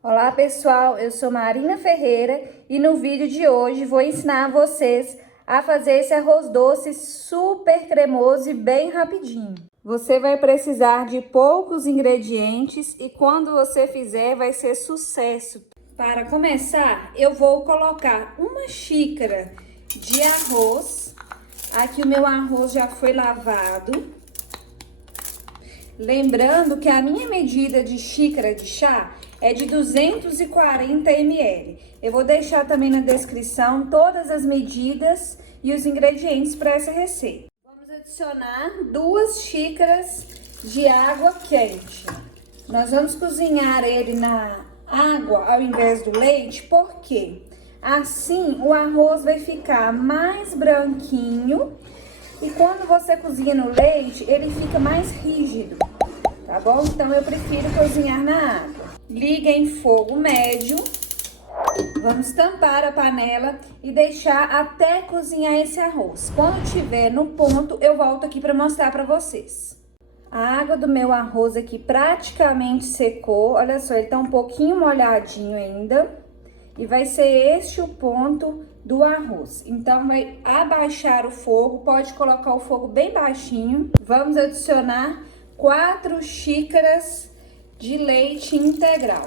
Olá pessoal, eu sou Marina Ferreira e no vídeo de hoje vou ensinar vocês a fazer esse arroz doce super cremoso e bem rapidinho. Você vai precisar de poucos ingredientes e quando você fizer vai ser sucesso. Para começar, eu vou colocar uma xícara de arroz. Aqui o meu arroz já foi lavado. Lembrando que a minha medida de xícara de chá é de 240 ml. Eu vou deixar também na descrição todas as medidas e os ingredientes para essa receita. Vamos adicionar 2 xícaras de água quente. Nós vamos cozinhar ele na água ao invés do leite, porque assim o arroz vai ficar mais branquinho. E quando você cozinha no leite, ele fica mais rígido, tá bom? Então, eu prefiro cozinhar na água. Liga em fogo médio. Vamos tampar a panela e deixar até cozinhar esse arroz. Quando tiver no ponto, eu volto aqui para mostrar para vocês. A água do meu arroz aqui praticamente secou. Olha só, ele tá um pouquinho molhadinho ainda. E vai ser este o ponto do arroz. Então, vai abaixar o fogo, pode colocar o fogo bem baixinho. Vamos adicionar 4 xícaras de leite integral.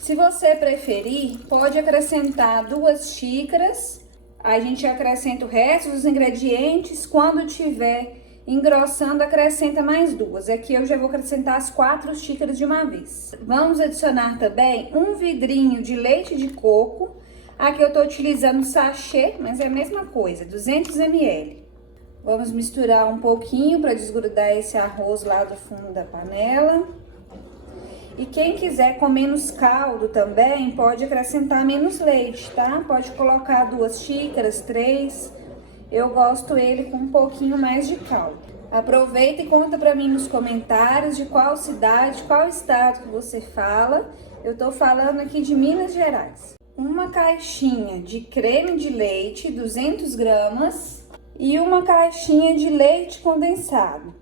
Se você preferir, pode acrescentar 2 xícaras. A gente acrescenta o resto dos ingredientes. Quando tiver engrossando, acrescenta mais 2. Aqui eu já vou acrescentar as 4 xícaras de uma vez. Vamos adicionar também um vidrinho de leite de coco. Aqui eu tô utilizando sachê, mas é a mesma coisa, 200 ml. Vamos misturar um pouquinho para desgrudar esse arroz lá do fundo da panela. E quem quiser com menos caldo também, pode acrescentar menos leite, tá? Pode colocar 2 xícaras, 3. Eu gosto ele com um pouquinho mais de caldo. Aproveita e conta pra mim nos comentários de qual cidade, qual estado que você fala. Eu tô falando aqui de Minas Gerais. Uma caixinha de creme de leite, 200 gramas. E uma caixinha de leite condensado.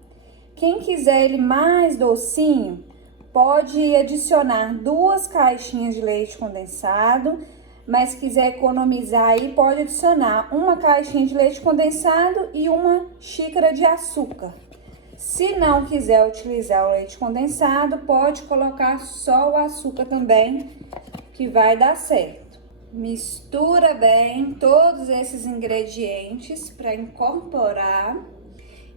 Quem quiser ele mais docinho, pode adicionar 2 caixinhas de leite condensado. Mas se quiser economizar aí, pode adicionar uma caixinha de leite condensado e uma xícara de açúcar. Se não quiser utilizar o leite condensado, pode colocar só o açúcar também, que vai dar certo. Mistura bem todos esses ingredientes para incorporar.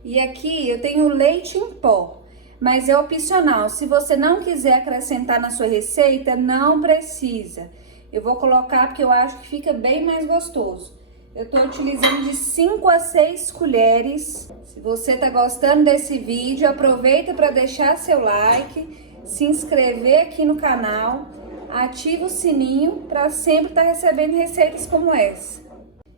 E aqui eu tenho leite em pó, mas é opcional. Se você não quiser acrescentar na sua receita, não precisa. Eu vou colocar porque eu acho que fica bem mais gostoso. Eu tô utilizando de 5 a 6 colheres. Se você tá gostando desse vídeo, aproveita para deixar seu like, se inscrever aqui no canal, ativa o sininho para sempre estar recebendo receitas como essa.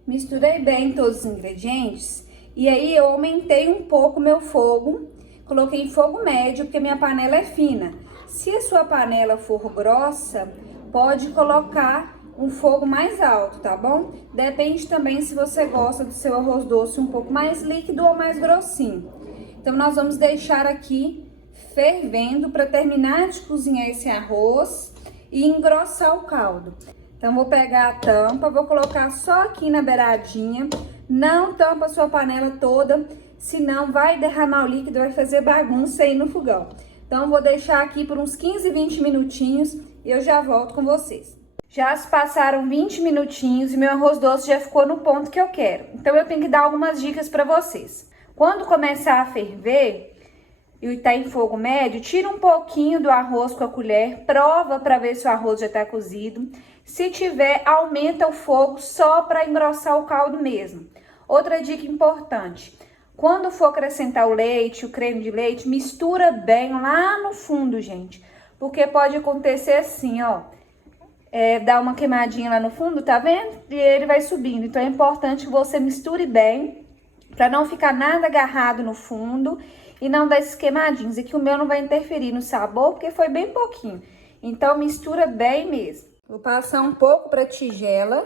Misturei bem todos os ingredientes e aí eu aumentei um pouco meu fogo. Coloquei em fogo médio porque minha panela é fina. Se a sua panela for grossa, pode colocar um fogo mais alto, tá bom? Depende também se você gosta do seu arroz doce um pouco mais líquido ou mais grossinho. Então, nós vamos deixar aqui fervendo para terminar de cozinhar esse arroz e engrossar o caldo. Então, vou pegar a tampa, vou colocar só aqui na beiradinha. Não tampa a sua panela toda, senão vai derramar o líquido, vai fazer bagunça aí no fogão. Então, vou deixar aqui por uns 15, 20 minutinhos e eu já volto com vocês. Já se passaram 20 minutinhos e meu arroz doce já ficou no ponto que eu quero. Então, eu tenho que dar algumas dicas para vocês. Quando começar a ferver e tá em fogo médio, tira um pouquinho do arroz com a colher, prova para ver se o arroz já tá cozido. Se tiver, aumenta o fogo só para engrossar o caldo mesmo. Outra dica importante. Quando for acrescentar o leite, o creme de leite, mistura bem lá no fundo, gente. Porque pode acontecer assim, ó. Dar uma queimadinha lá no fundo, tá vendo? E ele vai subindo. Então, é importante que você misture bem, pra não ficar nada agarrado no fundo e não dar esses queimadinhos. Aqui o meu não vai interferir no sabor, porque foi bem pouquinho. Então, mistura bem mesmo. Vou passar um pouco pra tigela,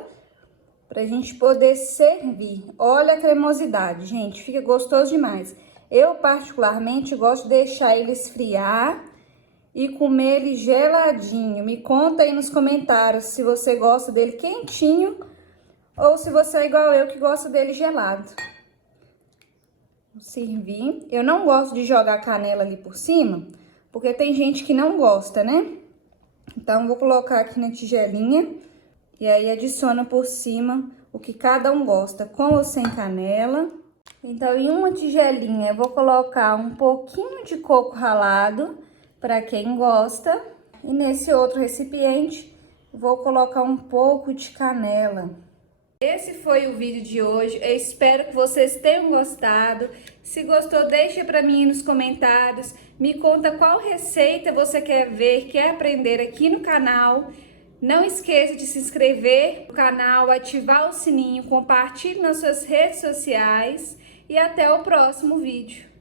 pra gente poder servir. Olha a cremosidade, gente, fica gostoso demais. Eu, particularmente, gosto de deixar ele esfriar e comer ele geladinho. Me conta aí nos comentários se você gosta dele quentinho ou se você é igual eu que gosta dele gelado. Vou servir. Eu não gosto de jogar canela ali por cima, porque tem gente que não gosta, né? Então, vou colocar aqui na tigelinha e aí adiciono por cima o que cada um gosta, com ou sem canela. Então, em uma tigelinha, eu vou colocar um pouquinho de coco ralado, para quem gosta. E nesse outro recipiente, vou colocar um pouco de canela. Esse foi o vídeo de hoje, eu espero que vocês tenham gostado. Se gostou, deixa pra mim nos comentários, me conta qual receita você quer ver, quer aprender aqui no canal. Não esqueça de se inscrever no canal, ativar o sininho, compartilhe nas suas redes sociais e até o próximo vídeo.